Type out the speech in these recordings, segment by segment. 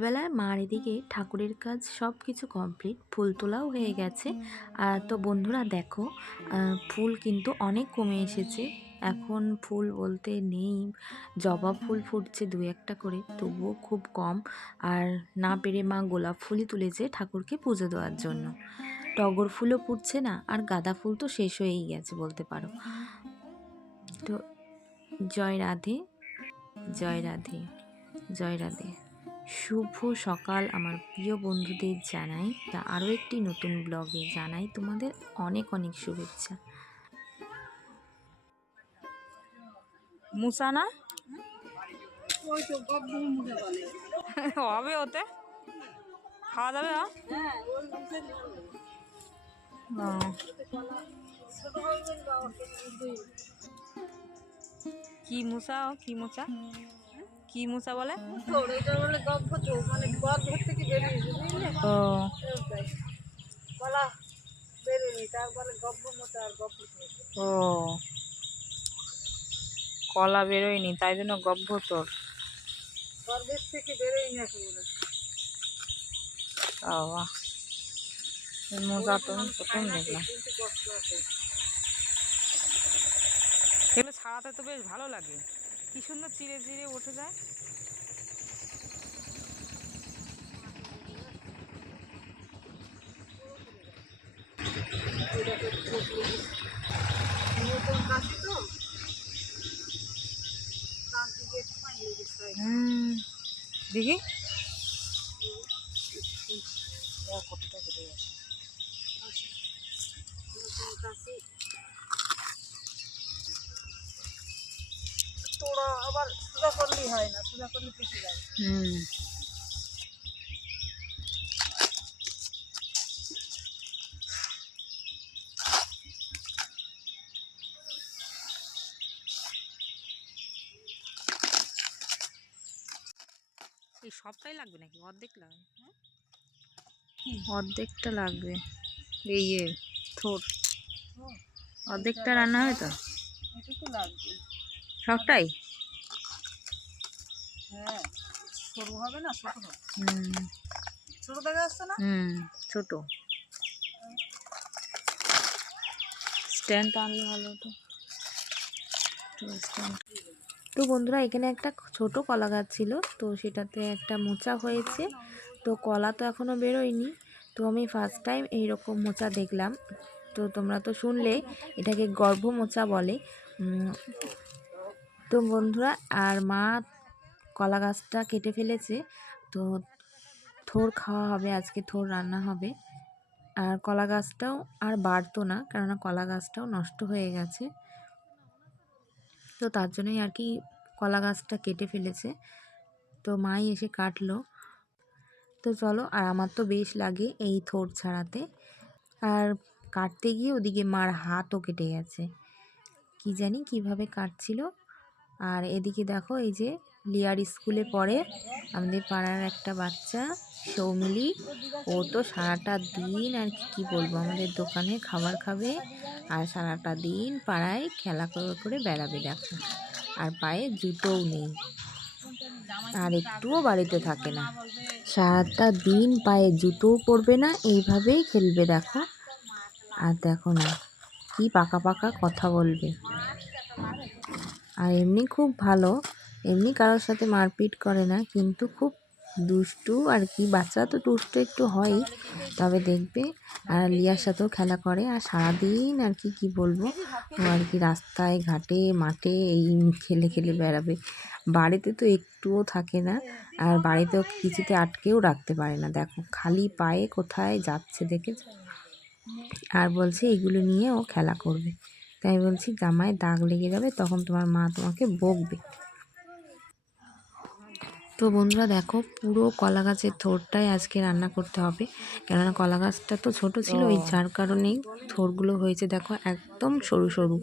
সকালবেলায় মার এদিকে ঠাকুরের কাজ সব কিছু কমপ্লিট ফুল তোলাও হয়ে গেছে। আর তো বন্ধুরা দেখো ফুল কিন্তু অনেক কমে এসেছে। এখন ফুল বলতে নেই, জবা ফুল ফুটছে দু একটা করে, তবুও খুব কম। আর না পেরে মা গোলাপ ফুলই তুলেছে ঠাকুরকে পুজো দেওয়ার জন্য। টগর ফুলও ফুটছে না, আর গাঁদা ফুল তো শেষ হয়েই গেছে বলতে পারো। তো জয় রাধে জয় রাধে জয় রাধে। শুভ সকাল আমার প্রিয় বন্ধুদের জানাই। তা আরও একটি নতুন ব্লগে জানাই তোমাদের অনেক অনেক শুভেচ্ছা। মুসা না? হবে ওতে। খাওয়া যাবে। কি মুসা? কি মোচা কি মুসা বলে? ও। ও। কলা বেরোয়নি তাই জন্য গব্ব তোর বাবা এই মোজা তো আমি প্রথম দেখলাম। এগুলো ছাড়াতে তো বেশ ভালো লাগে। কি সুন্দর চিড়ে চিড়ে উঠে যায় দেখি কতটা কেটে গেছে। তোরা আবার সোজা করলেই হয় না সোজা করলে যায়। হুম। এই সবটাই লাগবে নাকি? অর্ধেক লাগবে অর্ধেকটা লাগবে। এই ইয়ে থোর। অর্ধেকটা রান্না হয় তো? লাগবে সবটাই? হ্যাঁ সরু হবে না ছোট হবে। হুম। ছোট দেখা যাচ্ছে না? হুম ছোট। স্ট্যান্ড আনলে ভালো হতো। তো বন্ধুরা এখানে একটা ছোট কলা গাছ ছিল তো সেটাতে একটা মোচা হয়েছে। তো কলা তো এখনও বেরোয়নি। তো আমি ফার্স্ট টাইম এইরকম মোচা দেখলাম। তো তোমরা তো শুনলে এটাকে গর্ভ মোচা বলে তো বন্ধুরা, আর মা কলা গাছটা কেটে ফেলেছে। তো থোর খাওয়া হবে, আজকে থোর রান্না হবে। আর কলা গাছটাও আর বাড়তো না, কেননা কলা গাছটাও নষ্ট হয়ে গেছে। তো তার জন্যই আর কি কলা গাছটা কেটে ফেলেছে। তো মাই এসে কাটলো। তো চলো, আর আমার তো বেশ লাগে এই থোর ছাড়াতে। আর কাটতে গিয়ে ওদিকে মার হাতও কেটে গেছে। কি জানি কীভাবে কাটছিল। আর এদিকে দেখো এই যে লিয়ার স্কুলে পড়ে আমাদের পাড়ার একটা বাচ্চা, সৌমিলি। ও তো সারাটা দিন আর কি বলব, আমাদের দোকানে খাবার খাবে আর সারাটা দিন পাড়ায় খেলা করে করে বেড়াবে, দেখো। আর পায়ে জুতোও নেই। আর একটুও বাড়িতে থাকে না। সারাটা দিন পায়ে জুতোও পরবে না, এইভাবেই খেলবে, দেখো। আর দেখো না, কি পাকা পাকা কথা বলবে। আর এমনি খুব ভালো। এমনি কারোর সাথে মারপিট করে না, কিন্তু খুব দুষ্টু আর কি। বাচ্চা তো দুষ্টু একটু হয়ই, তবে দেখবে। আর লিয়ার সাথেও খেলা করে। আর সারাদিন আর কি কি বলব? ও আর কি রাস্তায়, ঘাটে, মাঠে এই খেলে খেলে বেড়াবে। বাড়িতে তো একটুও থাকে না। আর বাড়িতেও কিছুতে আটকেও রাখতে পারে না। দেখো, খালি পায়ে কোথায় যাচ্ছে দেখে। আর বলছে এগুলো নিয়ে ও খেলা করবে। তাই বলছি জামায় দাগ লেগে যাবে তখন তোমার মা তোমাকে বকবে। তো বন্ধুরা দেখো পুরো কলা গাছের থোরটাই আজকে রান্না করতে হবে। কেননা কলা গাছটা তো ছোট ছিল ওই যার কারণেই থোরগুলো হয়েছে দেখো একদম সরু সরু।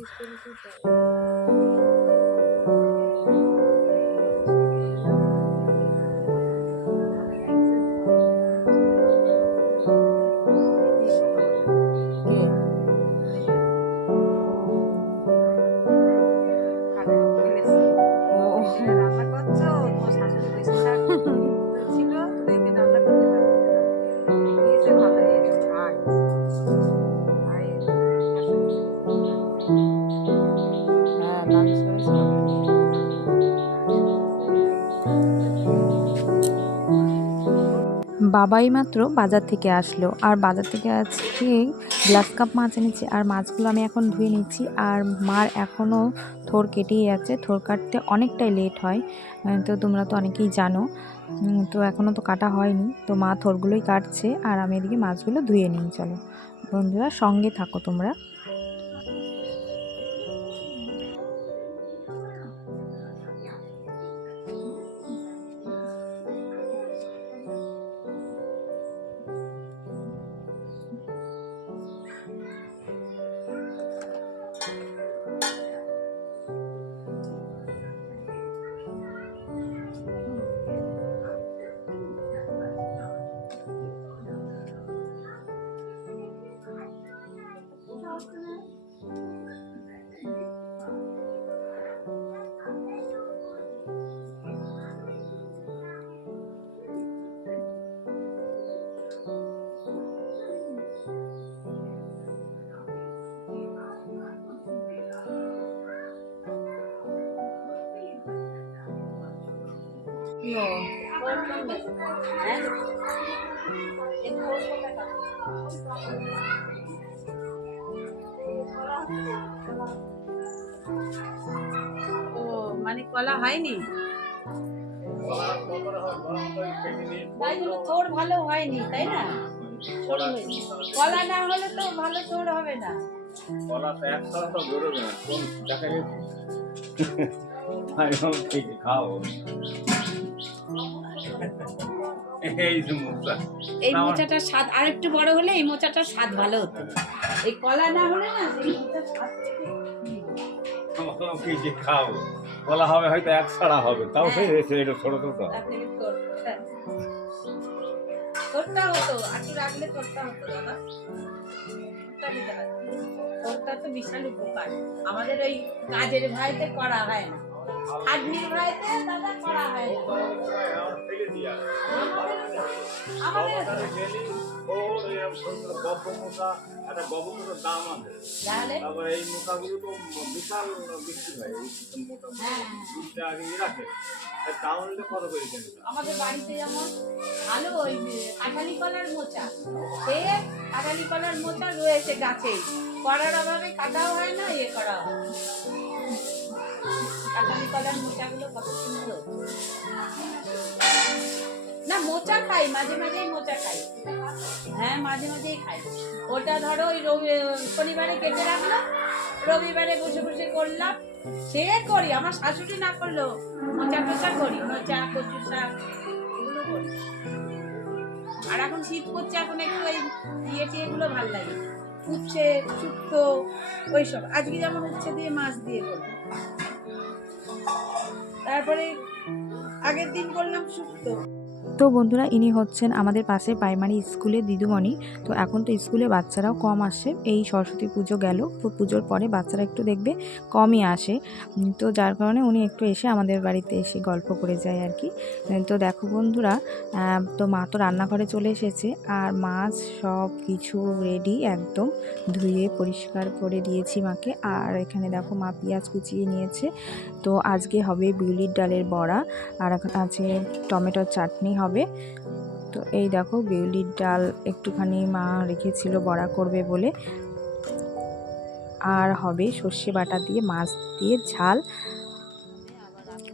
বাবাই মাত্র বাজার থেকে আসলো। আর বাজার থেকে আজকে গ্লাস কাপ মাছ এনেছি। আর মাছগুলো আমি এখন ধুয়ে নিচ্ছি। আর মার এখনও থোর কেটেই আছে। থোর কাটতে অনেকটাই লেট হয়। তো তোমরা তো অনেকেই জানো। তো এখনও তো কাটা হয়নি। তো মা থোরগুলোই কাটছে। আর আমি এদিকে মাছগুলো ধুয়ে নিই। চলো বন্ধুরা, সঙ্গে থাকো তোমরা। ও মানে কলা হয়নি? তাই জন্য ভালো হয়নি তাই না? কলা না হলে তো ভালো থোর হবে না। কলা তো একসাথে তো বেরোবে না কোন দেখা গেছে? ঠিক খাও। এই যে মুখটা এই মোচাটার স্বাদ আর একটু বড় হলে এই মোচাটার স্বাদ ভালো হতো। এই কলা না হলে না এই মোচার স্বাদ কি যে খাও? কলা হবে হয়তো এক ছাড়া হবে। তাও সেই হয়েছে এটা ছোট ছোট তোর হ্যাঁ। হতো আটু রাখলে তোরটা হতো দাদা। তোরটা তো বিশাল উপকার। আমাদের ওই কাজের ভাইতে করা হয় না। দাদা করা হয় আমাদের তো বিশাল বিক্রি হয় কত করে আমাদের বাড়িতে যেমন ভালো ওই কাঁঠালি কলার মোচা। সে কাঁঠালি কলার মোচা রয়েছে গাছে করার অভাবে কাটাও হয় না ইয়ে করা হয়। না, মোচা খাই, মাঝে মাঝেই মোচা খাই। হ্যাঁ মাঝে মাঝেই খাই। ওটা ধরো ওই রবি, শনিবারে কেটে রাখলাম, রবিবারে বসে বসে করলাম। সে করি, আমার শাশুড়ি না করল, মোচা টোচা করি, মোচা কচু শাক আর এখন শীত করছে এখন একটু ওই ইয়ে টিয়েগুলো ভালো লাগে। উচ্ছে, শুক্তো, ওইসব। আজকে যেমন উচ্ছে দিয়ে মাছ দিয়ে করব তারপরে আগের দিন করলাম শুক্তো তো বন্ধুরা, ইনি হচ্ছেন আমাদের পাশে প্রাইমারি স্কুলে দিদুমণি। তো এখন তো স্কুলে বাচ্চারাও কম আসে। এই সরস্বতী পুজো গেল। পুজোর পরে বাচ্চারা একটু দেখবে কমই আসে। তো যার কারণে উনি একটু এসে আমাদের বাড়িতে এসে গল্প করে যায় আর কি। তো দেখো বন্ধুরা তো মা তো রান্নাঘরে চলে এসেছে। আর মাছ সব কিছু রেডি একদম। ধুয়ে পরিষ্কার করে দিয়েছি মাকে। আর এখানে দেখো মা পেঁয়াজ কুচিয়ে নিয়েছে। তো আজকে হবে বিউলির ডালের বড়া। আর আছে টমেটোর চাটনি হবে। তো এই দেখো, বিউলির ডাল একটুখানি মা রেখেছিল, বড়া করবে বলে। আর হবে সর্ষে বাটা দিয়ে, মাছ দিয়ে ঝাল।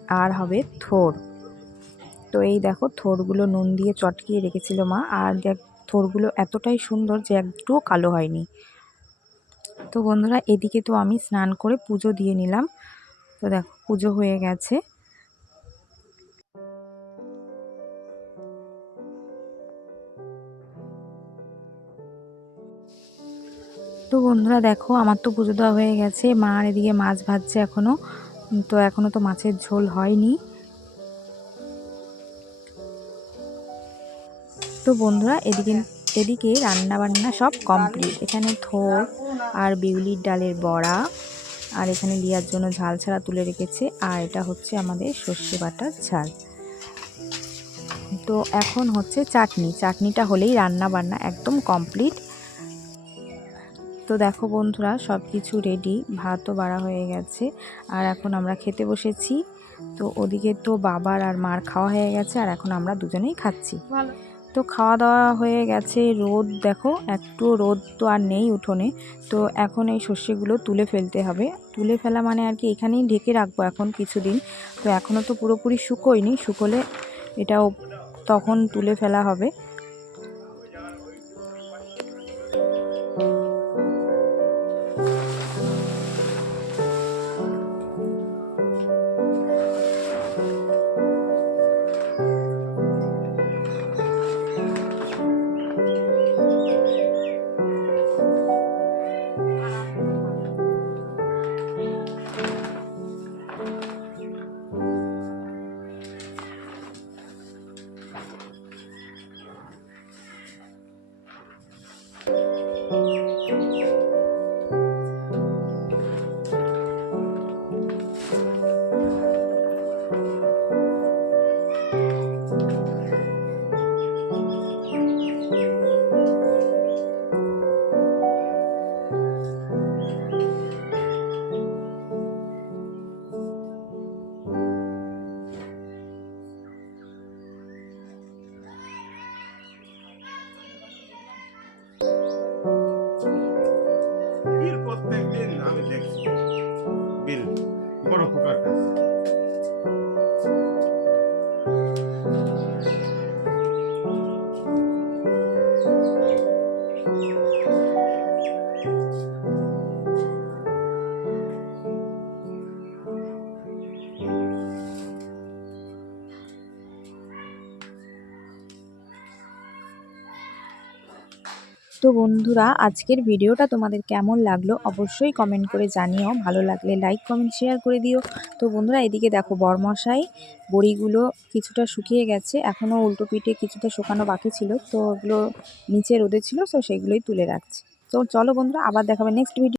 আর হবে থোর। তো এই দেখো, থোরগুলো নুন দিয়ে চটকিয়ে রেখেছিল মা। আর দেখ, থোরগুলো এতটাই সুন্দর যে একটুও কালো হয়নি। তো বন্ধুরা, এদিকে তো আমি স্নান করে পুজো দিয়ে নিলাম। তো দেখো, পুজো হয়ে গেছে। তো বন্ধুরা দেখো আমার তো পুজো দেওয়া হয়ে গেছে। মা আর এদিকে মাছ ভাজছে এখনও তো এখনও তো মাছের ঝোল হয়নি। তো বন্ধুরা এদিকে এদিকে রান্না বান্না সব কমপ্লিট। এখানে থোর আর বিউলির ডালের বড়া আর এখানে লিয়ার জন্য ঝাল ছাড়া তুলে রেখেছে। আর এটা হচ্ছে আমাদের সর্ষে বাটার ঝাল। তো এখন হচ্ছে চাটনি। চাটনিটা হলেই রান্না বান্না একদম কমপ্লিট। তো দেখো বন্ধুরা সব কিছু রেডি ভাতও বাড়া হয়ে গেছে আর এখন আমরা খেতে বসেছি। তো ওদিকে তো বাবার আর মার খাওয়া হয়ে গেছে আর এখন আমরা দুজনেই খাচ্ছি। তো খাওয়া দাওয়া হয়ে গেছে রোদ দেখো একটু রোদ তো আর নেই উঠোনে। তো এখন এই শস্যগুলো তুলে ফেলতে হবে। তুলে ফেলা মানে আর কি এখানেই ঢেকে রাখব এখন কিছুদিন। তো এখনও তো পুরোপুরি শুকোয়নি শুকোলে এটাও তখন তুলে ফেলা হবে। তো বন্ধুরা, আজকের ভিডিওটা তোমাদের কেমন লাগল অবশ্যই কমেন্ট করে জানিও। ভালো লাগলে লাইক কমেন্ট শেয়ার করে দিও। তো বন্ধুরা, এদিকে দেখো বরমশাই, বড়িগুলো কিছুটা শুকিয়ে গেছে। এখনও উল্টো পিঠে কিছুটা শুকানো বাকি ছিল। তো ওগুলো নিচে রোদে ছিল, তো সেগুলোই তুলে রাখছি। তো চলো বন্ধুরা, আবার দেখাবে নেক্সট ভিডিও